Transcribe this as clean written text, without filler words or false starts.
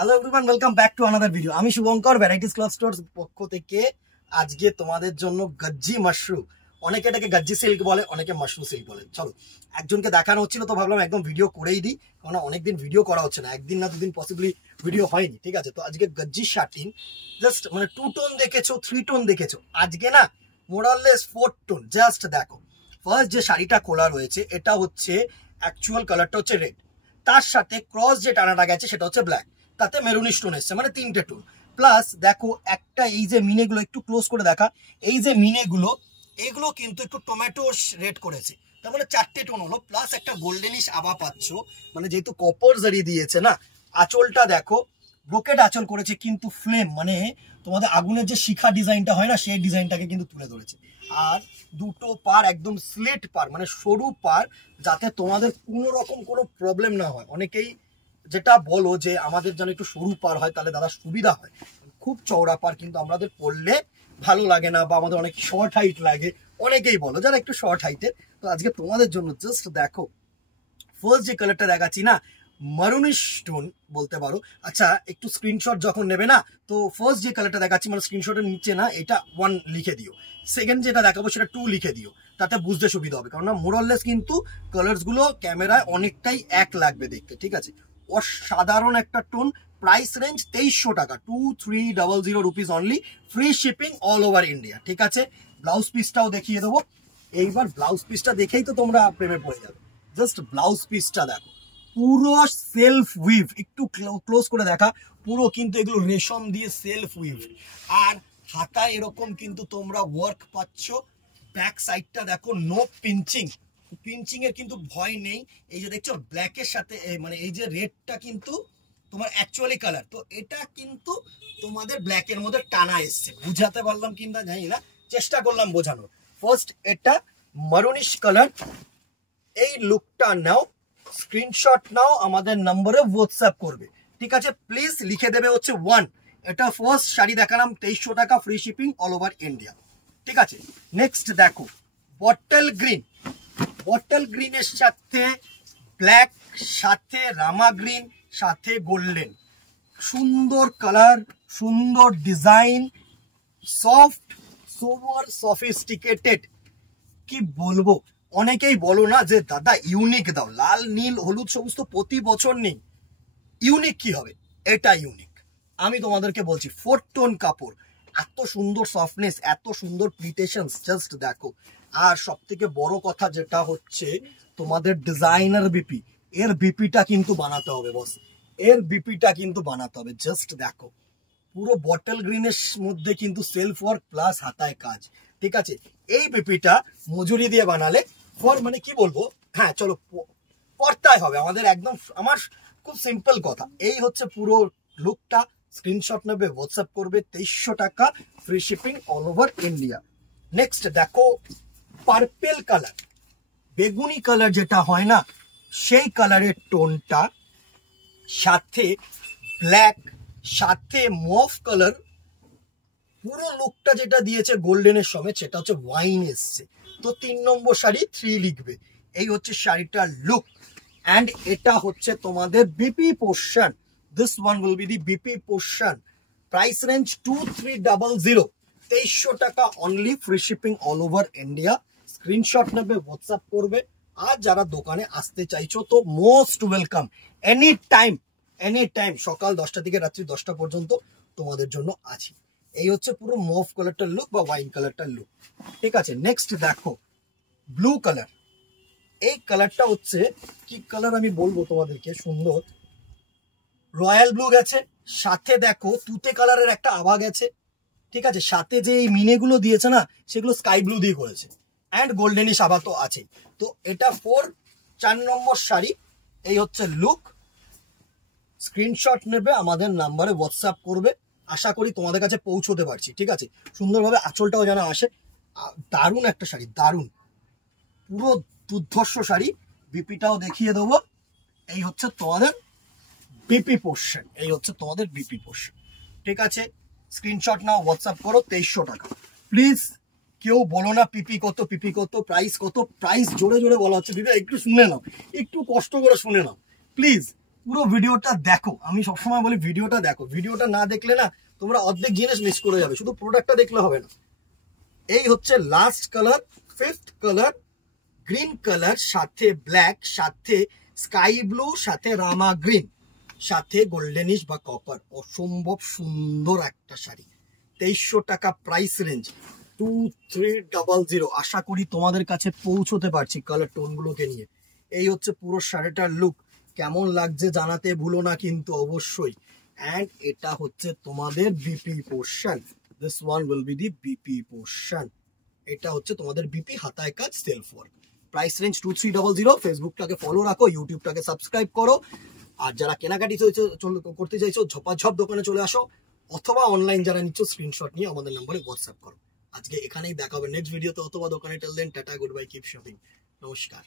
Hello everyone, welcome back to another video. আমি Shubhankar, varieties cloth stores পক্ষ থেকে আজকে তোমাদের জন্য গজ্জি মাশরু, অনেকে এটাকে গজ্জি সিল্ক বলে, অনেকে মাশরু সিল্ক বলে। চলো, একজনকে দেখানো হচ্ছিল তো ভাবলাম একদম ভিডিও করেই দিই, কারণ অনেকদিন ভিডিও করা হচ্ছে না, একদিন না দুদিন পসিবলি ভিডিও হয়নি। ঠিক আছে, তো আজকে গজ্জি শার্টিন জাস্ট মানে 2 টোন দেখেছো, 3 টোন দেখেছো, আজকে না মোরাললেস 4 টোন। জাস্ট দেখো, ফার্স্ট যে শাড়িটা খোলা রয়েছে এটা হচ্ছে অ্যাকচুয়াল কালারটা হচ্ছে রেড, তার সাথে ক্রস যে টানাটা গেছে সেটা হচ্ছে ব্ল্যাক, তাতে মেরুনি স্টোন এসছে, মানে 3টে টোন। প্লাস দেখো একটা এই যে মিনেগুলো একটু ক্লোজ করে দেখা, এই যে মিনেগুলো এগুলো কিন্তু একটু টমেটো রেড করেছে, তার মানে 4টে টোন হলো। প্লাস একটা গোল্ডেনিশ আভা পাচ্ছ, মানে যেহেতু কপার জারি দিয়েছে না। আঁচলটা দেখো ব্রোকেট আঁচল করেছে, কিন্তু ফ্লেম মানে তোমাদের আগুনের যে শিখা ডিজাইনটা হয় না, সেই ডিজাইনটাকে কিন্তু তুলে ধরেছে। আর দুটো পার একদম স্লিট পার, মানে সরু পার, যাতে তোমাদের কোনো রকম কোনো প্রবলেম না হয়। অনেকেই যেটা বলো যে আমাদের যেন একটু সরু পার হয়, তাহলে দাদা সুবিধা হয়। খুব চওড়া পার কিন্তু আমাদের পরলে ভালো লাগে না, বা আমাদের অনেক শর্ট হাইট লাগে, অনেকেই বলো যারা একটু শর্ট হাইটের। তো আজকে তোমাদের জন্য জাস্ট দেখো, ফার্স্ট যে কালারটা দেখাচ্ছি না, মারুনি স্টোন বলতে পারো। আচ্ছা, একটু স্ক্রিনশট যখন নেবে না, তো ফার্স্ট যে কালারটা দেখাচ্ছি মানে স্ক্রিনশটের নিচে না এটা 1 লিখে দিও, সেকেন্ড যেটা দেখাবো সেটা 2 লিখে দিও, তাতে বুঝতে সুবিধা হবে। কারণ মোরলেস কিন্তু কালার্স গুলো ক্যামেরায় অনেকটাই এক লাগবে দেখতে। ঠিক আছে, অসাধারণ একটা টোন। প্রাইস রেঞ্জ 2300 টাকা, 2300 rupees only, free shipping all over India. ঠিক আছে, ব্লাউজ পিসটাও দেখিয়ে দেবো। এইবার ব্লাউজ পিসটা দেখেই তো তোমরা প্রেমে পড়ে যাবে। জাস্ট ব্লাউজ পিসটা দেখো, পুরো সেলফ উইভ, একটু ক্লোজ করে দেখা, পুরো কিন্তু এগুলো রেশম দিয়ে সেলফ উইভ। আর হাতায় এরকম কিন্তু তোমরা ওয়ার্ক পাচ্ছ। ব্যাক সাইডটা দেখো, নো পিঞ্চিং, পিঞ্চিং এর কিন্তু ভয় নেই। এই যে দেখছো ব্ল্যাকের সাথে মানে এই যে রেডটা কিন্তু তোমার অ্যাকচুয়ালি কালার, তো এটা কিন্তু তোমাদের ব্ল্যাকের মধ্যে টানা এসছে। বুঝাতে পারলাম কিনা জানি না, চেষ্টা করলাম বোঝানোর। ফার্স্ট এটা মারুনিশ কালার, এই লুকটা নাও, স্ক্রিনশট নাও, আমাদের নম্বরে হোয়াটসঅ্যাপ করবে। ঠিক আছে, প্লিজ লিখে দেবে হচ্ছে 1। এটা ফার্স্ট শাড়ি দেখালাম 2300 টাকা, free shipping all over India. ঠিক আছে, নেক্সট দেখো বটল গ্রিন, বটল গ্রিনের সাথে ব্ল্যাক, সাথে রামা গ্রিন, সাথে গোল্ডেন। সুন্দর কালার, সুন্দর ডিজাইন, সফট, সুপার সফিস্টিকেটেড। কি বলবো, অনেকেই বলো না যে দাদা ইউনিক দাও, লাল নীল হলুদ সবুজ তো প্রতি বছর নেই, ইউনিক কি হবে, এটা ইউনিক। আমি তোমাদেরকে বলছি 4 টোন কাপড়, এত সুন্দর সফটনেস, এত সুন্দর প্লিটেশন, জাস্ট দেখো। আর সব থেকে বড় কথা যেটা হচ্ছে তোমাদের ডিজাইনার বিপি, এর বিপিটা কিন্তু বানাতে হবে বস, এর বিপিটা কিন্তু বানাতে হবে। জাস্ট দেখো, পুরো বটল গ্রিনের মধ্যে কিন্তু সেলফ ওয়ার্ক প্লাস হাতায় কাজ। ঠিক আছে, এই বিপিটা মজুরি দিয়ে বানালে ফর মানে কি বলবো, হ্যাঁ চলো পড়তাই হবে আমাদের একদম। আমার খুব সিম্পল কথা, এই হচ্ছে পুরো লুকটা। স্ক্রিনশট নেবে, হোয়াটসঅ্যাপ করবে, 2300 টাকা, free shipping all over India. Next দেখো পার্পেল কালার, বেগুনি কালার যেটা হয় না, সেই কালারের টোনটা, সাথে ব্ল্যাক, সাথে মফ কালার, পুরো লুকটা যেটা দিয়েছে গোল্ডেনের সমেত, সেটা হচ্ছে ওয়াইন এসছে। তো 3 নম্বর শাড়ি 3 লিখবে। এই হচ্ছে শাড়িটার লুক, অ্যান্ড এটা হচ্ছে তোমাদের BP portion. This one will be the BP portion. Price range 2300, 2300 টাকা only, free shipping all over India. Screenshot নেবে, হোয়াটসঅ্যাপ করবে। আর যারা দোকানে আসতে চাইছো তো most welcome, any time, any time, সকাল 10টা থেকে রাত্রি 10টা পর্যন্ত তোমাদের জন্য আছি। এই হচ্ছে পুরো মভ কালারটার লুক বা ওয়াইন কালারটার লুক। ঠিক আছে, নেক্সট দেখো ব্লু কালার। এই কালারটা হচ্ছে কি কালার আমি বলবো তোমাদেরকে, সুন্দর রয়্যাল ব্লু গেছে, সাথে দেখো তুতে কালারের একটা আভা গেছে। ঠিক আছে, সাথে যে এই মিনেগুলো দিয়েছে না, সেগুলো স্কাই ব্লু দিয়ে করেছে, অ্যান্ড গোল্ডেনিশ আভা তো আছে। তো এটা 4 নম্বর শাড়ি, এই হচ্ছে লুক। স্ক্রিনশট নেবে, আমাদের নাম্বারে হোয়াটসঅ্যাপ করবে, আশা করি তোমাদের কাছে পৌঁছতে পারছি। ঠিক আছে, সুন্দরভাবে আঁচলটাও যেন আসে। দারুণ একটা শাড়ি, দারুণ, পুরো দুর্ধর্ষ শাড়ি। বিপিটাও দেখিয়ে দেবো, এই হচ্ছে তোমাদের বিপি পোর্শন, এই হচ্ছে তোমাদের বিপি পোর্শন। ঠিক আছে, স্ক্রিনশট নাও, হোয়াটসঅ্যাপ করো, 2300 টাকা। প্লিজ কেউ বলো না পিপি কত, পিপি কত, প্রাইস কত, প্রাইস জোরে জোরে বলা হচ্ছে। দিদি একটু শুনে নাও, একটু কষ্ট করে শুনে নাও প্লিজ। পুরো ভিডিওটা দেখো, আমি সবসময় বলি ভিডিওটা দেখো, ভিডিওটা না দেখলে না তোমরা অর্ধেক জিনিস মিস করে যাবে, শুধু প্রোডাক্টটা দেখলে হবে না। এই হচ্ছে last colour, 5th colour, green colour, সাথে ব্ল্যাক, সাথে স্কাই ব্লু, সাথে রামা গ্রিন, সাথে গোল্ডেনিশ বা কপার। অসম্ভব সুন্দর একটা শাড়ি, 2300 টাকা প্রাইস রেঞ্জ, 2300। আশা করি তোমাদের কাছে পৌঁছতে পারছি কালার টোনগুলোকে নিয়ে। এই হচ্ছে পুরো শাড়িটার লুক, কেমন লাগছে জানাতে ভুলো না কিন্তু অবশ্যই। অ্যান্ড এটা হচ্ছে তোমাদের BP portion, this one will be the BP portion. এটা হচ্ছে তোমাদের বিপি হাতায় কাজ সেলফ ওয়ার্ক। Price range 2300। ফেসবুকটাকে ফলো রাখো, ইউটিউবটাকে সাবস্ক্রাইব করো। আর যারা কেনাকাটি করতে চাইছো ঝপাঝপ দোকানে চলে আসো, অথবা অনলাইন যারা নিচ্ছ স্ক্রিনশট নিয়ে আমাদের নম্বরে হোয়াটসঅ্যাপ করো। আজকে এখানেই দেখা হবে নেক্সট ভিডিওতে অথবা দোকানে। Till then tata, good bye, keep shopping, নমস্কার।